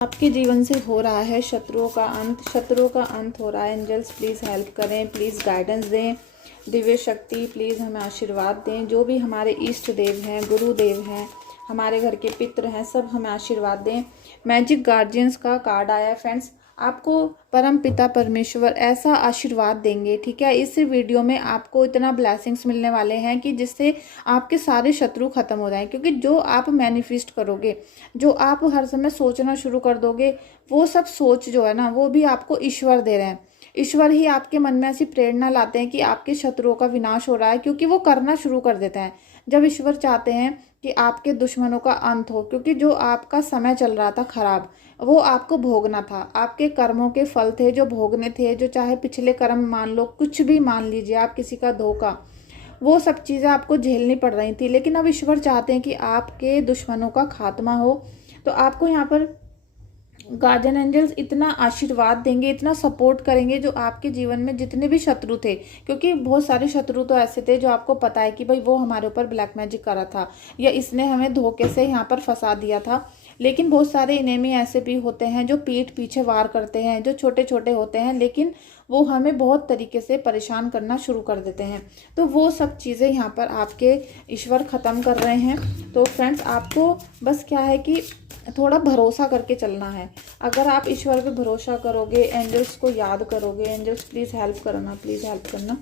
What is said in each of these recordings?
आपके जीवन से हो रहा है शत्रुओं का अंत हो रहा है। एंजल्स प्लीज़ हेल्प करें, प्लीज़ गाइडेंस दें, दिव्य शक्ति प्लीज़ हमें आशीर्वाद दें। जो भी हमारे इष्ट देव हैं, गुरुदेव हैं, हमारे घर के पितृ हैं, सब हमें आशीर्वाद दें। मैजिक गार्जियंस का कार्ड आया है फ्रेंड्स, आपको परम पिता परमेश्वर ऐसा आशीर्वाद देंगे, ठीक है। इस वीडियो में आपको इतना ब्लेसिंग्स मिलने वाले हैं कि जिससे आपके सारे शत्रु खत्म हो जाएं। क्योंकि जो आप मैनिफेस्ट करोगे, जो आप हर समय सोचना शुरू कर दोगे, वो सब सोच जो है ना, वो भी आपको ईश्वर दे रहे हैं। ईश्वर ही आपके मन में ऐसी प्रेरणा लाते हैं कि आपके शत्रुओं का विनाश हो रहा है, क्योंकि वो करना शुरू कर देते हैं जब ईश्वर चाहते हैं कि आपके दुश्मनों का अंत हो। क्योंकि जो आपका समय चल रहा था खराब, वो आपको भोगना था, आपके कर्मों के फल थे जो भोगने थे। जो चाहे पिछले कर्म मान लो, कुछ भी मान लीजिए आप, किसी का धोखा, वो सब चीज़ें आपको झेलनी पड़ रही थी। लेकिन अब ईश्वर चाहते हैं कि आपके दुश्मनों का खात्मा हो। तो आपको यहाँ पर गार्जियन एंजल्स इतना आशीर्वाद देंगे, इतना सपोर्ट करेंगे, जो आपके जीवन में जितने भी शत्रु थे, क्योंकि बहुत सारे शत्रु तो ऐसे थे जो आपको पता है कि भाई वो हमारे ऊपर ब्लैक मैजिक करा था, या इसने हमें धोखे से यहाँ पर फंसा दिया था। लेकिन बहुत सारे इनेमी ऐसे भी होते हैं जो पीठ पीछे वार करते हैं, जो छोटे छोटे होते हैं, लेकिन वो हमें बहुत तरीके से परेशान करना शुरू कर देते हैं। तो वो सब चीज़ें यहाँ पर आपके ईश्वर ख़त्म कर रहे हैं। तो फ्रेंड्स, आपको बस क्या है कि थोड़ा भरोसा करके चलना है। अगर आप ईश्वर पे भरोसा करोगे, एंजल्स को याद करोगे, एंजल्स प्लीज़ हेल्प करना, प्लीज़ हेल्प करना।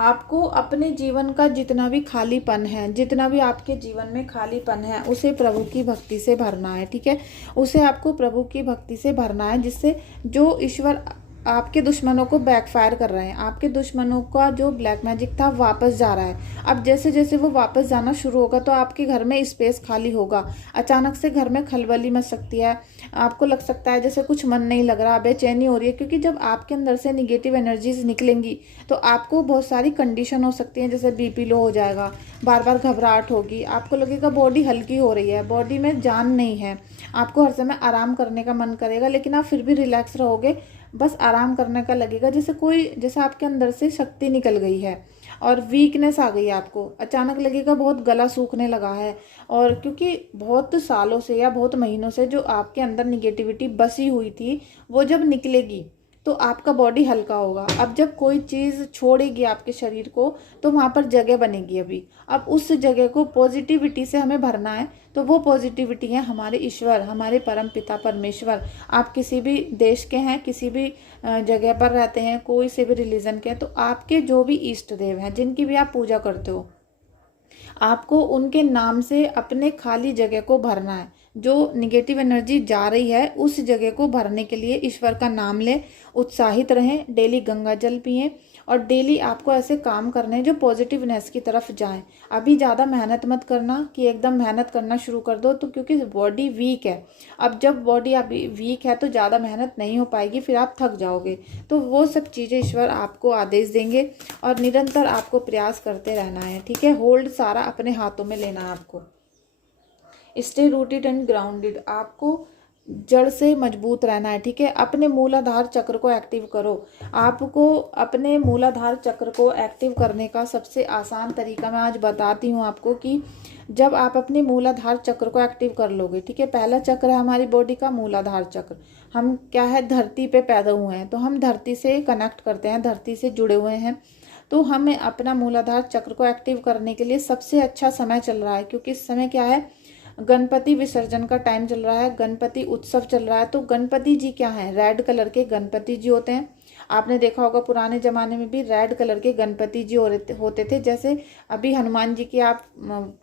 आपको अपने जीवन का जितना भी खालीपन है, जितना भी आपके जीवन में खालीपन है, उसे प्रभु की भक्ति से भरना है, ठीक है। उसे आपको प्रभु की भक्ति से भरना है, जिससे जो ईश्वर आपके दुश्मनों को बैकफायर कर रहे हैं, आपके दुश्मनों का जो ब्लैक मैजिक था वापस जा रहा है। अब जैसे जैसे वो वापस जाना शुरू होगा तो आपके घर में स्पेस खाली होगा। अचानक से घर में खलबली मच सकती है, आपको लग सकता है जैसे कुछ मन नहीं लग रहा, बेचैनी हो रही है। क्योंकि जब आपके अंदर से निगेटिव एनर्जीज निकलेंगी तो आपको बहुत सारी कंडीशन हो सकती हैं, जैसे बीपी लो हो जाएगा, बार बार घबराहट होगी, आपको लगेगा बॉडी हल्की हो रही है, बॉडी में जान नहीं है, आपको हर समय आराम करने का मन करेगा, लेकिन आप फिर भी रिलैक्स रहोगे, बस आराम करने का लगेगा। जैसे आपके अंदर से शक्ति निकल गई है और वीकनेस आ गई है, आपको अचानक लगेगा बहुत गला सूखने लगा है। और क्योंकि बहुत सालों से या बहुत महीनों से जो आपके अंदर निगेटिविटी बसी हुई थी, वो जब निकलेगी तो आपका बॉडी हल्का होगा। अब जब कोई चीज़ छोड़ेगी आपके शरीर को तो वहाँ पर जगह बनेगी। अभी अब उस जगह को पॉजिटिविटी से हमें भरना है। तो वो पॉजिटिविटी है हमारे ईश्वर, हमारे परम पिता परमेश्वर। आप किसी भी देश के हैं, किसी भी जगह पर रहते हैं, कोई से भी रिलीजन के हैं, तो आपके जो भी इष्ट देव हैं, जिनकी भी आप पूजा करते हो, आपको उनके नाम से अपने खाली जगह को भरना है। जो निगेटिव एनर्जी जा रही है उस जगह को भरने के लिए ईश्वर का नाम लें, उत्साहित रहें, डेली गंगा जल पिएं, और डेली आपको ऐसे काम करने हैं जो पॉजिटिवनेस की तरफ जाएं। अभी ज़्यादा मेहनत मत करना कि एकदम मेहनत करना शुरू कर दो, तो क्योंकि बॉडी वीक है। अब जब बॉडी अभी वीक है तो ज़्यादा मेहनत नहीं हो पाएगी, फिर आप थक जाओगे। तो वो सब चीज़ें ईश्वर आपको आदेश देंगे और निरंतर आपको प्रयास करते रहना है, ठीक है। होल्ड सारा अपने हाथों में लेना है आपको। स्टे रूटेड एंड ग्राउंडेड, आपको जड़ से मजबूत रहना है, ठीक है। अपने मूलाधार चक्र को एक्टिव करो। आपको अपने मूलाधार चक्र को एक्टिव करने का सबसे आसान तरीका मैं आज बताती हूँ आपको, कि जब आप अपने मूलाधार चक्र को एक्टिव कर लोगे, ठीक है। पहला चक्र है हमारी बॉडी का मूलाधार चक्र। हम क्या है, धरती पे पैदा हुए हैं, तो हम धरती से कनेक्ट करते हैं, धरती से जुड़े हुए हैं। तो हमें अपना मूलाधार चक्र को एक्टिव करने के लिए सबसे अच्छा समय चल रहा है, क्योंकि इस समय क्या है, गणपति विसर्जन का टाइम चल रहा है, गणपति उत्सव चल रहा है। तो गणपति जी क्या है, रेड कलर के गणपति जी होते हैं। आपने देखा होगा पुराने जमाने में भी रेड कलर के गणपति जी होते थे। जैसे अभी हनुमान जी की आप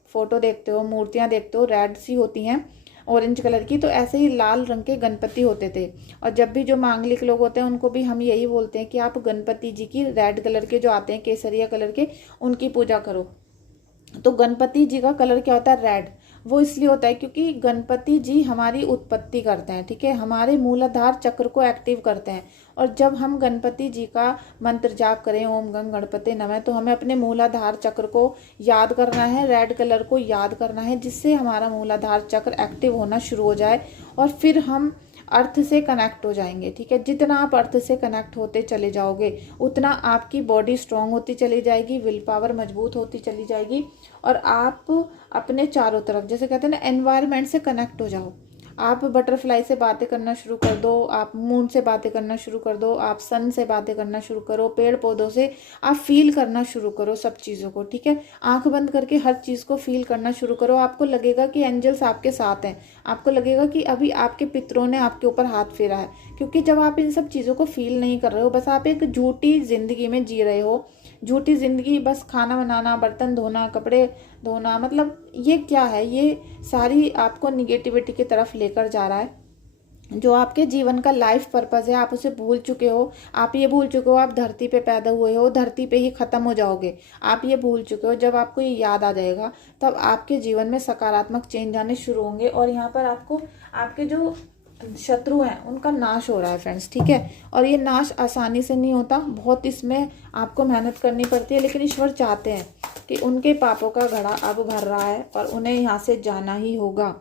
फोटो देखते हो, मूर्तियां देखते हो, रेड सी होती हैं, ऑरेंज कलर की। तो ऐसे ही लाल रंग के गणपति होते थे। और जब भी जो मांगलिक लोग होते हैं उनको भी हम यही बोलते हैं कि आप गणपति जी की, रेड कलर के जो आते हैं केसरिया कलर के, उनकी पूजा करो। तो गणपति जी का कलर क्या होता है, रेड। वो इसलिए होता है क्योंकि गणपति जी हमारी उत्पत्ति करते हैं, ठीक है, हमारे मूलाधार चक्र को एक्टिव करते हैं। और जब हम गणपति जी का मंत्र जाप करें, ओम गंग गणपति नमः, तो हमें अपने मूलाधार चक्र को याद करना है, रेड कलर को याद करना है, जिससे हमारा मूलाधार चक्र एक्टिव होना शुरू हो जाए और फिर हम अर्थ से कनेक्ट हो जाएंगे, ठीक है। जितना आप अर्थ से कनेक्ट होते चले जाओगे उतना आपकी बॉडी स्ट्रांग होती चली जाएगी, विल पावर मजबूत होती चली जाएगी, और आप अपने चारों तरफ, जैसे कहते हैं ना, एनवायरनमेंट से कनेक्ट हो जाओ। आप बटरफ्लाई से बातें करना शुरू कर दो, आप मून से बातें करना शुरू कर दो, आप सन से बातें करना शुरू करो, पेड़ पौधों से आप फील करना शुरू करो सब चीज़ों को, ठीक है। आंख बंद करके हर चीज़ को फील करना शुरू करो। आपको लगेगा कि एंजल्स आपके साथ हैं, आपको लगेगा कि अभी आपके पितरों ने आपके ऊपर हाथ फेरा है, क्योंकि जब आप इन सब चीज़ों को फील नहीं कर रहे हो, बस आप एक झूठी जिंदगी में जी रहे हो। झूठी जिंदगी, बस खाना बनाना, बर्तन धोना, कपड़े धोना, मतलब ये क्या है, ये सारी आपको निगेटिविटी की तरफ लेकर जा रहा है। जो आपके जीवन का लाइफ पर्पस है आप उसे भूल चुके हो। आप ये भूल चुके हो आप धरती पे पैदा हुए हो, धरती पे ही ख़त्म हो जाओगे, आप ये भूल चुके हो। जब आपको ये याद आ जाएगा तब आपके जीवन में सकारात्मक चेंज आने शुरू होंगे। और यहाँ पर आपको आपके जो शत्रु हैं उनका नाश हो रहा है फ्रेंड्स, ठीक है। और ये नाश आसानी से नहीं होता, बहुत इसमें आपको मेहनत करनी पड़ती है, लेकिन ईश्वर चाहते हैं कि उनके पापों का घड़ा अब भर रहा है और उन्हें यहाँ से जाना ही होगा।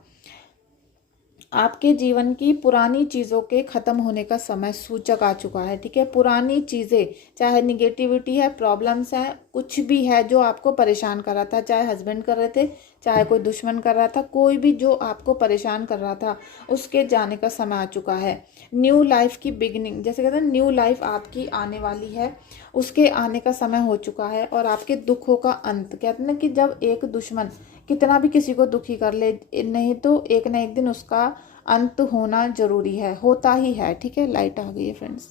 आपके जीवन की पुरानी चीज़ों के ख़त्म होने का समय सूचक आ चुका है, ठीक है। पुरानी चीज़ें, चाहे निगेटिविटी है, प्रॉब्लम्स हैं, कुछ भी है जो आपको परेशान कर रहा था, चाहे हस्बैंड कर रहे थे, चाहे कोई दुश्मन कर रहा था, कोई भी जो आपको परेशान कर रहा था, उसके जाने का समय आ चुका है। न्यू लाइफ की बिगिनिंग, जैसे कहते हैं न्यू लाइफ आपकी आने वाली है, उसके आने का समय हो चुका है। और आपके दुखों का अंत, कहते हैं ना कि जब एक दुश्मन कितना भी किसी को दुखी कर ले, नहीं तो एक ना एक दिन उसका अंत होना जरूरी है, होता ही है, ठीक है। लाइट आ गई है फ्रेंड्स।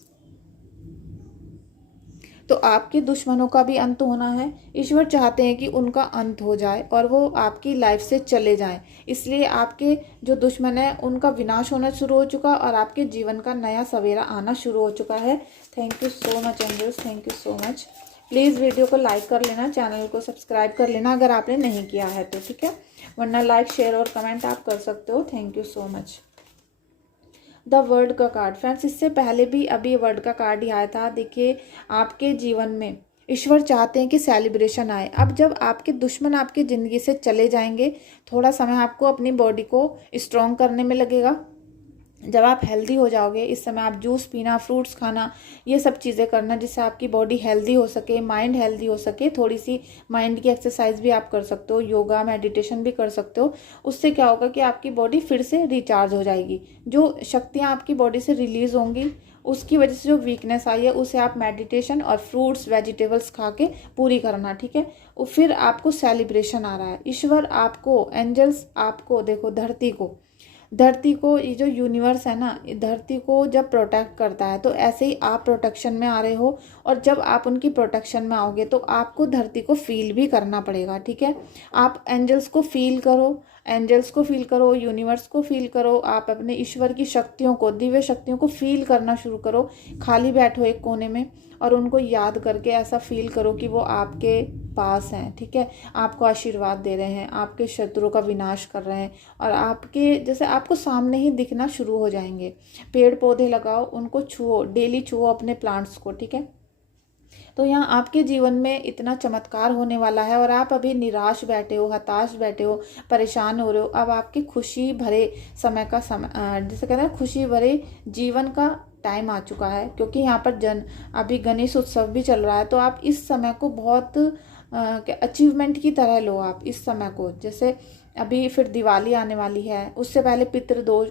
तो आपके दुश्मनों का भी अंत होना है। ईश्वर चाहते हैं कि उनका अंत हो जाए और वो आपकी लाइफ से चले जाएं। इसलिए आपके जो दुश्मन है उनका विनाश होना शुरू हो चुका और आपके जीवन का नया सवेरा आना शुरू हो चुका है। Thank you so much angels, thank you so much. Please video को लाइक कर लेना, चैनल को सब्सक्राइब कर लेना अगर आपने नहीं किया है तो, ठीक है। वरना लाइक, शेयर और कमेंट आप कर सकते हो। Thank you so much. The word का कार्ड फ्रेंड्स, इससे पहले भी अभी वर्ड का कार्ड ही आया था। देखिए आपके जीवन में ईश्वर चाहते हैं कि सेलिब्रेशन आए। अब जब आपके दुश्मन आपकी ज़िंदगी से चले जाएंगे, थोड़ा समय आपको अपनी बॉडी को स्ट्रॉन्ग करने में लगेगा। जब आप हेल्दी हो जाओगे, इस समय आप जूस पीना, फ्रूट्स खाना, ये सब चीज़ें करना जिससे आपकी बॉडी हेल्दी हो सके, माइंड हेल्दी हो सके। थोड़ी सी माइंड की एक्सरसाइज भी आप कर सकते हो, योगा मेडिटेशन भी कर सकते हो। उससे क्या होगा कि आपकी बॉडी फिर से रिचार्ज हो जाएगी। जो शक्तियाँ आपकी बॉडी से रिलीज़ होंगी, उसकी वजह से जो वीकनेस आई है उसे आप मेडिटेशन और फ्रूट्स वेजिटेबल्स खा के पूरी करना, ठीक है। फिर आपको सेलिब्रेशन आ रहा है। ईश्वर आपको, एंजल्स आपको, देखो धरती को ये जो यूनिवर्स है ना, धरती को जब प्रोटेक्ट करता है तो ऐसे ही आप प्रोटेक्शन में आ रहे हो। और जब आप उनकी प्रोटेक्शन में आओगे तो आपको धरती को फील भी करना पड़ेगा, ठीक है। आप एंजल्स को फील करो, एंजल्स को फील करो, यूनिवर्स को फील करो। आप अपने ईश्वर की शक्तियों को, दिव्य शक्तियों को फील करना शुरू करो। खाली बैठो एक कोने में और उनको याद करके ऐसा फील करो कि वो आपके पास हैं, ठीक है। आपको आशीर्वाद दे रहे हैं, आपके शत्रुओं का विनाश कर रहे हैं और आपके जैसे आपको सामने ही दिखना शुरू हो जाएंगे। पेड़ पौधे लगाओ, उनको छुओ, डेली छुओ अपने प्लांट्स को, ठीक है। तो यहाँ आपके जीवन में इतना चमत्कार होने वाला है और आप अभी निराश बैठे हो, हताश बैठे हो, परेशान हो रहे हो। अब आपकी खुशी भरे समय का समय, जैसे कहते हैं खुशी भरे जीवन का टाइम आ चुका है। क्योंकि यहाँ पर अभी गणेश उत्सव भी चल रहा है, तो आप इस समय को बहुत अचीवमेंट की तरह लो आप इस समय को। जैसे अभी फिर दिवाली आने वाली है, उससे पहले पितृदोष,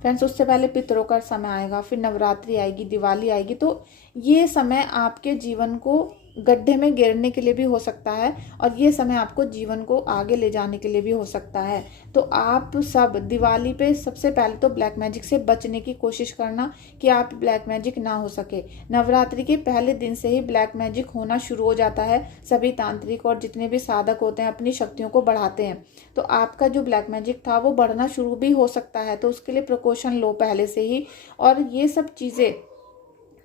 फ्रेंड्स उससे पहले पितरों का समय आएगा, फिर नवरात्रि आएगी, दिवाली आएगी। तो ये समय आपके जीवन को गड्ढे में गिरने के लिए भी हो सकता है और ये समय आपको जीवन को आगे ले जाने के लिए भी हो सकता है। तो आप सब दिवाली पे सबसे पहले तो ब्लैक मैजिक से बचने की कोशिश करना कि आप ब्लैक मैजिक ना हो सके। नवरात्रि के पहले दिन से ही ब्लैक मैजिक होना शुरू हो जाता है। सभी तांत्रिक और जितने भी साधक होते हैं अपनी शक्तियों को बढ़ाते हैं। तो आपका जो ब्लैक मैजिक था वो बढ़ना शुरू भी हो सकता है, तो उसके लिए प्रिकॉशन लो पहले से ही। और ये सब चीज़ें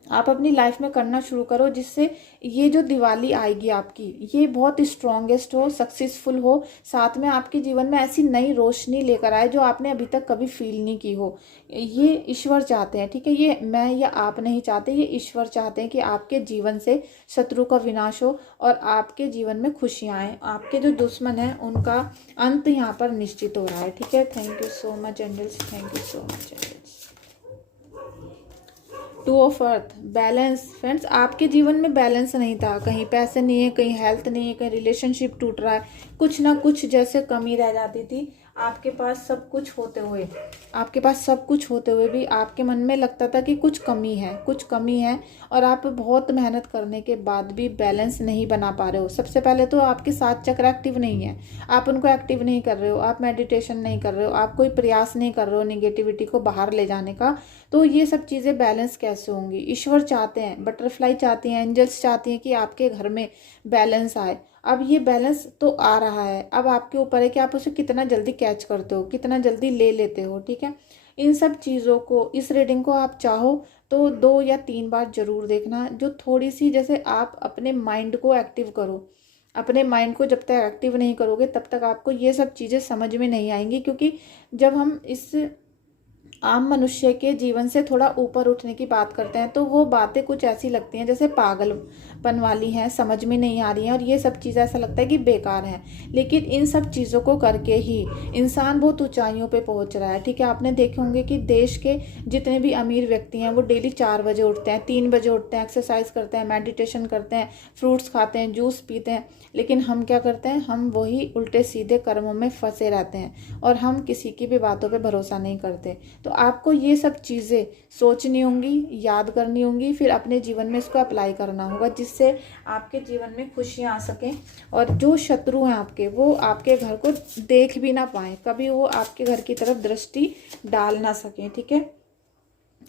आप अपनी लाइफ में करना शुरू करो जिससे ये जो दिवाली आएगी आपकी, ये बहुत स्ट्रॉन्गेस्ट हो, सक्सेसफुल हो, साथ में आपके जीवन में ऐसी नई रोशनी लेकर आए जो आपने अभी तक कभी फील नहीं की हो। ये ईश्वर चाहते हैं, ठीक है। ये मैं या आप नहीं चाहते, ये ईश्वर चाहते हैं कि आपके जीवन से शत्रु का विनाश हो और आपके जीवन में खुशियाँ आएँ। आपके जो दुश्मन हैं उनका अंत यहाँ पर निश्चित हो रहा है, ठीक है। Thank you so much angels, thank you so much angels. Two of earth, balance friends, आपके जीवन में बैलेंस नहीं था। कहीं पैसे नहीं है, कहीं हेल्थ नहीं है, कहीं रिलेशनशिप टूट रहा है, कुछ ना कुछ जैसे कमी रह जाती थी। आपके पास सब कुछ होते हुए, आपके पास सब कुछ होते हुए भी आपके मन में लगता था कि कुछ कमी है, कुछ कमी है, और आप बहुत मेहनत करने के बाद भी बैलेंस नहीं बना पा रहे हो। सबसे पहले तो आपके 7 चक्र एक्टिव नहीं है, आप उनको एक्टिव नहीं कर रहे हो, आप मेडिटेशन नहीं कर रहे हो, आप कोई प्रयास नहीं कर रहे हो नेगेटिविटी को बाहर ले जाने का। तो ये सब चीज़ें बैलेंस कैसे होंगी? ईश्वर चाहते हैं, बटरफ्लाई चाहती हैं, एंजल्स चाहती हैं कि आपके घर में बैलेंस आए। अब ये बैलेंस तो आ रहा है, अब आपके ऊपर है कि आप उसे कितना जल्दी कैच करते हो, कितना जल्दी ले लेते हो। ठीक है, इन सब चीज़ों को, इस रीडिंग को आप चाहो तो 2 या 3 बार जरूर देखना, जो थोड़ी सी, जैसे आप अपने माइंड को एक्टिव करो। अपने माइंड को जब तक एक्टिव नहीं करोगे तब तक आपको ये सब चीज़ें समझ में नहीं आएंगी, क्योंकि जब हम इस आम मनुष्य के जीवन से थोड़ा ऊपर उठने की बात करते हैं तो वो बातें कुछ ऐसी लगती हैं जैसे पागलपन वाली हैं, समझ में नहीं आ रही हैं, और ये सब चीज़ें ऐसा लगता है कि बेकार हैं। लेकिन इन सब चीज़ों को करके ही इंसान बहुत ऊंचाइयों पे पहुंच रहा है। ठीक है, आपने देखे होंगे कि देश के जितने भी अमीर व्यक्ति हैं वो डेली 4 बजे उठते हैं, 3 बजे उठते हैं, एक्सरसाइज करते हैं, मेडिटेशन करते हैं, फ्रूट्स खाते हैं, जूस पीते हैं। लेकिन हम क्या करते हैं? हम वही उल्टे सीधे कर्मों में फंसे रहते हैं और हम किसी की भी बातों पे भरोसा नहीं करते। तो आपको ये सब चीज़ें सोचनी होंगी, याद करनी होंगी, फिर अपने जीवन में इसको अप्लाई करना होगा, जिससे आपके जीवन में खुशियाँ आ सकें और जो शत्रु हैं आपके, वो आपके घर को देख भी ना पाएं, कभी वो आपके घर की तरफ दृष्टि डाल ना सकें। ठीक है,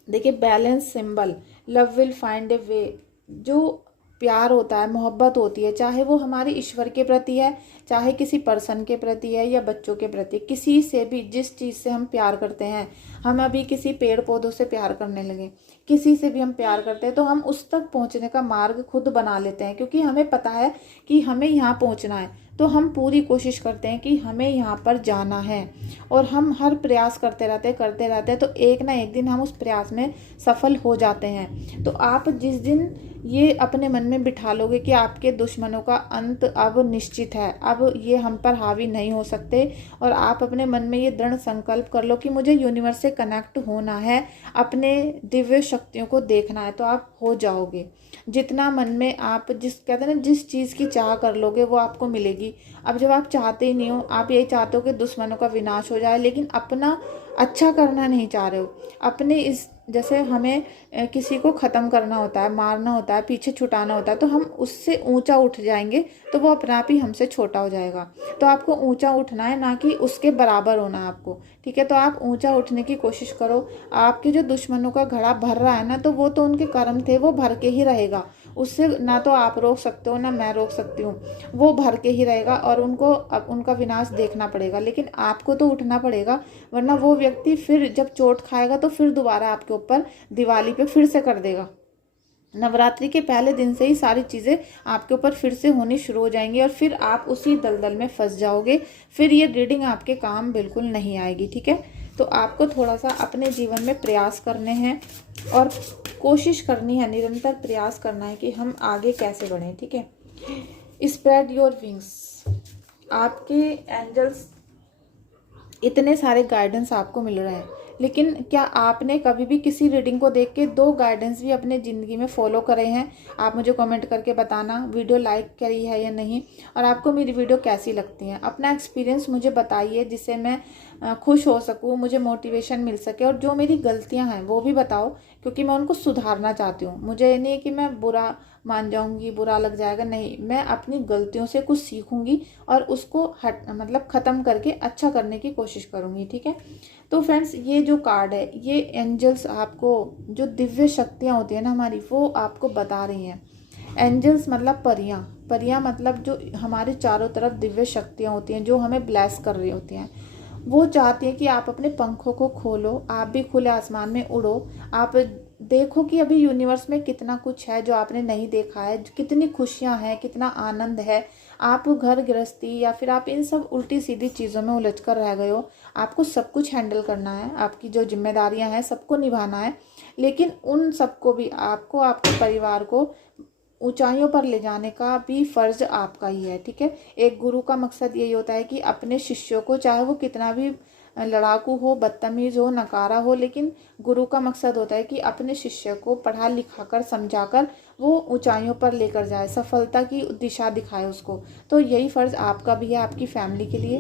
देखिए balance symbol, love will find a way. जो प्यार होता है, मोहब्बत होती है, चाहे वो हमारे ईश्वर के प्रति है, चाहे किसी पर्सन के प्रति है या बच्चों के प्रति, किसी से भी, जिस चीज़ से हम प्यार करते हैं, हम अभी किसी पेड़ पौधों से प्यार करने लगे, किसी से भी हम प्यार करते हैं तो हम उस तक पहुंचने का मार्ग खुद बना लेते हैं, क्योंकि हमें पता है कि हमें यहाँ पहुंचना है। तो हम पूरी कोशिश करते हैं कि हमें यहाँ पर जाना है और हम हर प्रयास करते रहते हैं, तो एक ना एक दिन हम उस प्रयास में सफल हो जाते हैं। तो आप जिस दिन ये अपने मन में बिठा लोगे कि आपके दुश्मनों का अंत अब निश्चित है, अब ये हम पर हावी नहीं हो सकते, और आप अपने मन में ये दृढ़ संकल्प कर लो कि मुझे यूनिवर्स से कनेक्ट होना है, अपने दिव्य शक्तियों को देखना है, तो आप हो जाओगे। जितना मन में आप कहते हैं ना, जिस चीज़ की चाह कर लोगे वो आपको मिलेगी। अब जब आप चाहते ही नहीं हो, आप यही चाहते हो कि दुश्मनों का विनाश हो जाए, लेकिन अपना अच्छा करना नहीं चाह रहे हो, अपने इस, जैसे हमें किसी को ख़त्म करना होता है, मारना होता है, पीछे छुटाना होता है, तो हम उससे ऊंचा उठ जाएंगे तो वो अपने आप ही हमसे छोटा हो जाएगा। तो आपको ऊंचा उठना है, ना कि उसके बराबर होना आपको। ठीक है, तो आप ऊंचा उठने की कोशिश करो। आपके जो दुश्मनों का घड़ा भर रहा है ना, तो वो तो उनके कर्म थे, वो भर के ही रहेगा, उससे ना तो आप रोक सकते हो ना मैं रोक सकती हूँ, वो भर के ही रहेगा और उनको अब उनका विनाश देखना पड़ेगा। लेकिन आपको तो उठना पड़ेगा, वरना वो व्यक्ति फिर जब चोट खाएगा तो फिर दोबारा आपके ऊपर दिवाली पे फिर से कर देगा। नवरात्रि के पहले दिन से ही सारी चीज़ें आपके ऊपर फिर से होनी शुरू हो जाएंगी और फिर आप उसी दलदल में फंस जाओगे, फिर ये रीडिंग आपके काम बिल्कुल नहीं आएगी। ठीक है, तो आपको थोड़ा सा अपने जीवन में प्रयास करने हैं और कोशिश करनी है, निरंतर प्रयास करना है कि हम आगे कैसे बढ़ें। ठीक है, स्प्रेड योर विंग्स। आपके एंजल्स इतने सारे गाइडेंस आपको मिल रहे हैं, लेकिन क्या आपने कभी भी किसी रीडिंग को देख के 2 गाइडेंस भी अपने ज़िंदगी में फॉलो करे हैं? आप मुझे कमेंट करके बताना। वीडियो लाइक करी है या नहीं, और आपको मेरी वीडियो कैसी लगती है, अपना एक्सपीरियंस मुझे बताइए, जिससे मैं खुश हो सकूँ, मुझे मोटिवेशन मिल सके। और जो मेरी गलतियाँ हैं वो भी बताओ, क्योंकि मैं उनको सुधारना चाहती हूँ। मुझे ये नहीं है कि मैं बुरा मान जाऊंगी, बुरा लग जाएगा, नहीं, मैं अपनी गलतियों से कुछ सीखूंगी और उसको ख़त्म करके अच्छा करने की कोशिश करूंगी। ठीक है, तो फ्रेंड्स, ये जो कार्ड है, ये एंजल्स आपको जो दिव्य शक्तियाँ होती है ना हमारी, वो आपको बता रही हैं। एंजल्स मतलब परियां, परियां मतलब जो हमारे चारों तरफ दिव्य शक्तियाँ होती हैं, जो हमें ब्लेस कर रही होती हैं। वो चाहती है कि आप अपने पंखों को खोलो, आप भी खुले आसमान में उड़ो, आप देखो कि अभी यूनिवर्स में कितना कुछ है जो आपने नहीं देखा है, कितनी खुशियां हैं, कितना आनंद है। आप घर गृहस्थी या फिर आप इन सब उल्टी सीधी चीज़ों में उलझ कर रह गए हो। आपको सब कुछ हैंडल करना है, आपकी जो जिम्मेदारियां हैं सबको निभाना है, लेकिन उन सबको भी आपको, आपके परिवार को ऊंचाइयों पर ले जाने का भी फर्ज आपका ही है। ठीक है, एक गुरु का मकसद यही होता है कि अपने शिष्यों को, चाहे वो कितना भी लड़ाकू हो, बदतमीज हो, नकारा हो, लेकिन गुरु का मकसद होता है कि अपने शिष्य को पढ़ा लिखा कर, समझा कर वो ऊंचाइयों पर लेकर जाए, सफलता की दिशा दिखाए उसको। तो यही फर्ज आपका भी है, आपकी फैमिली के लिए।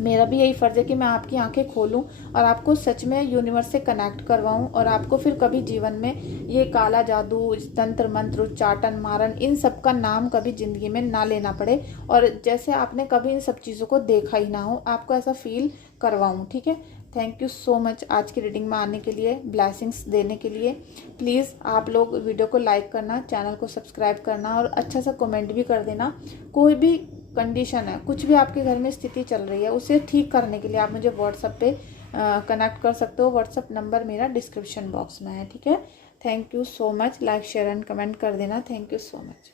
मेरा भी यही फ़र्ज़ है कि मैं आपकी आंखें खोलूं और आपको सच में यूनिवर्स से कनेक्ट करवाऊं, और आपको फिर कभी जीवन में ये काला जादू, तंत्र मंत्र, उच्चाटन, मारन, इन सब का नाम कभी ज़िंदगी में ना लेना पड़े, और जैसे आपने कभी इन सब चीज़ों को देखा ही ना हो, आपको ऐसा फील करवाऊं। ठीक है, थैंक यू सो मच आज की रीडिंग में आने के लिए, ब्लेसिंग्स देने के लिए। प्लीज़ आप लोग वीडियो को लाइक करना, चैनल को सब्सक्राइब करना, और अच्छा सा कमेंट भी कर देना। कोई भी कंडीशन है, कुछ भी आपके घर में स्थिति चल रही है, उसे ठीक करने के लिए आप मुझे व्हाट्सएप पे कनेक्ट कर सकते हो। व्हाट्सएप नंबर मेरा डिस्क्रिप्शन बॉक्स में है। ठीक है, thank you so much. Like share and comment कर देना। Thank you so much.